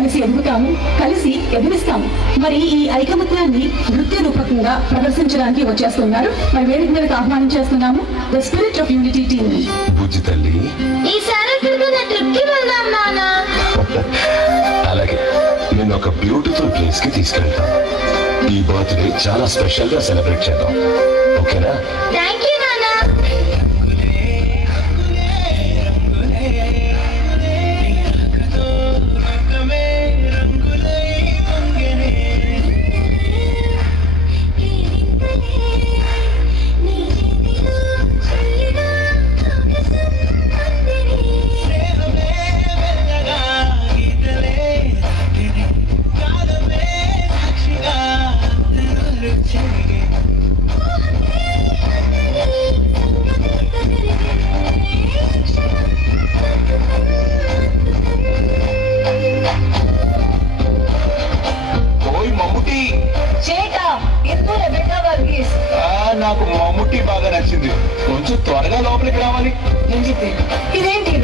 కలిసి ఎదుగుతాము, కలిసి ఎదిరిస్తాము. మరి ఈ ఐకమత్యాన్ని నృత్య రూపకంగా ప్రదర్శించడానికి వచ్చేస్తున్నారు. మరి వేదిక మీదకి ఆహ్వానించేస్తున్నాము the spirit of unity team. బుజ్జి తల్లి, అలాగే నేను ఒక బ్యూటిఫుల్ ప్లేస్ కి తీసుకెళ్తాను. ఈ బర్త్డే చాలా స్పెషల్ గా సెలబ్రేట్ చేద్దాం, ఓకేనా? నాకు మమ్ముట్టి బాగా నచ్చింది. కొంచెం త్వరగా లోపలికి రావాలి. ఇదేంటి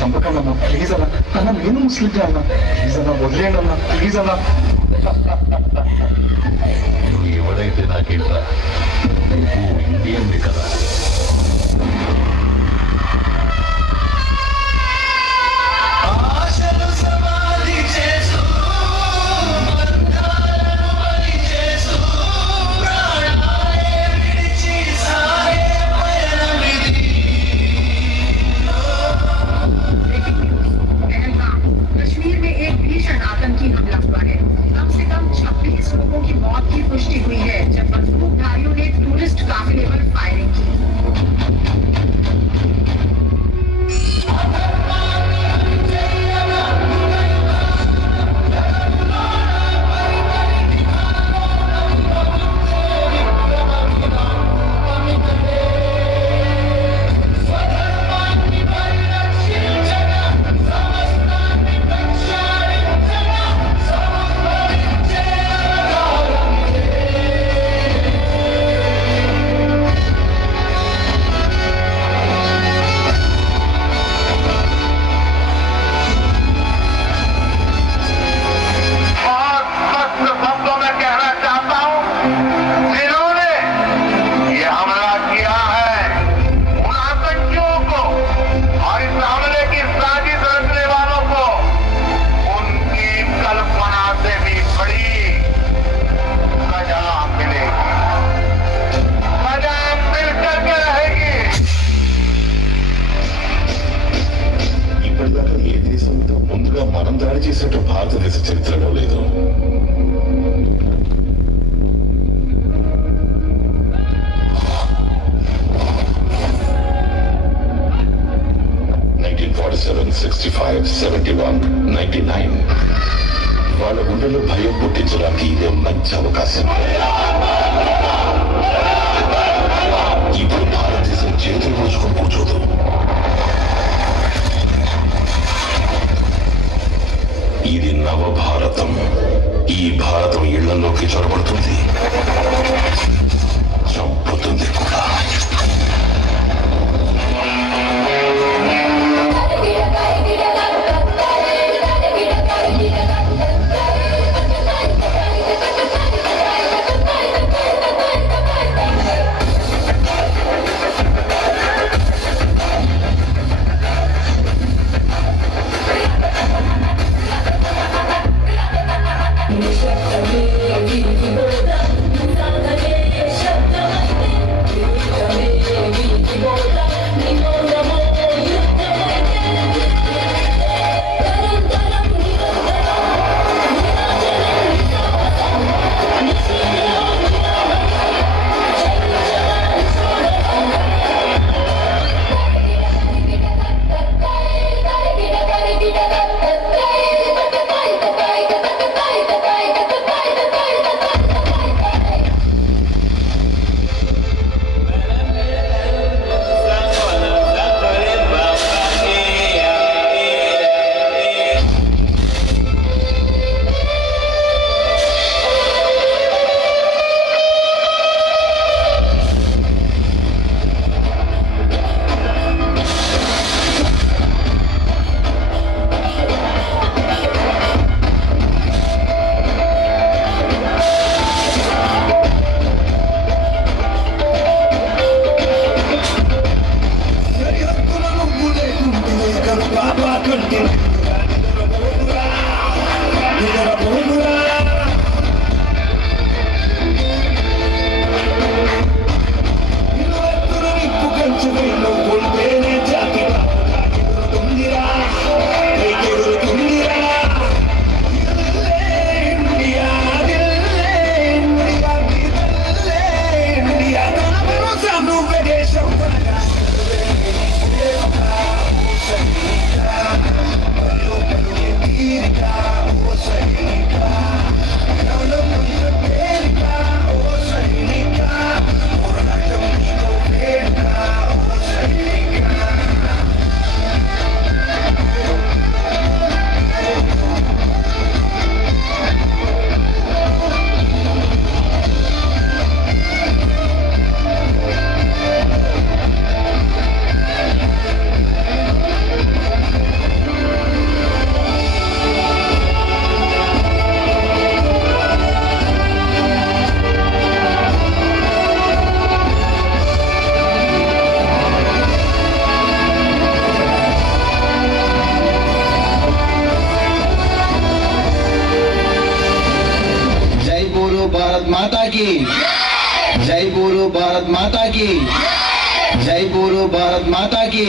చంపకండి అన్న, ప్లీజ్ అన్న. అన్న నేను ముస్లిం అన్న, ప్లీజ్ అన్న వదిలేయండి అన్న, ప్లీజ్ అన్న. నువ్వు ఎవడైతే నాకేంట్రా, నువ్వు ఇండియన్ కదా. आतंकी हमला हुआ है। कम से कम 26 लोगों की मौत की पुष्टि हुई है जब बंदूकधारियों ने टूरिस्ट काफिले पर फायरिंग की। మనం దాడి చేసినట్టు భారతదేశ చరిత్రలో లేదు. వాళ్ళ గుండెలో భయం పుట్టించడానికి ఇదే మంచి అవకాశం. ఇప్పుడు భారతదేశం చేతులు రోజుకొని కూర్చోదు. ఇది నవభారతం. ఈ భారతం ఇళ్లలోకి చొరబడుతుంది, చంపుతుంది కూడా. माता की जय बोलो भारत माता की जय बोलो भारत माता की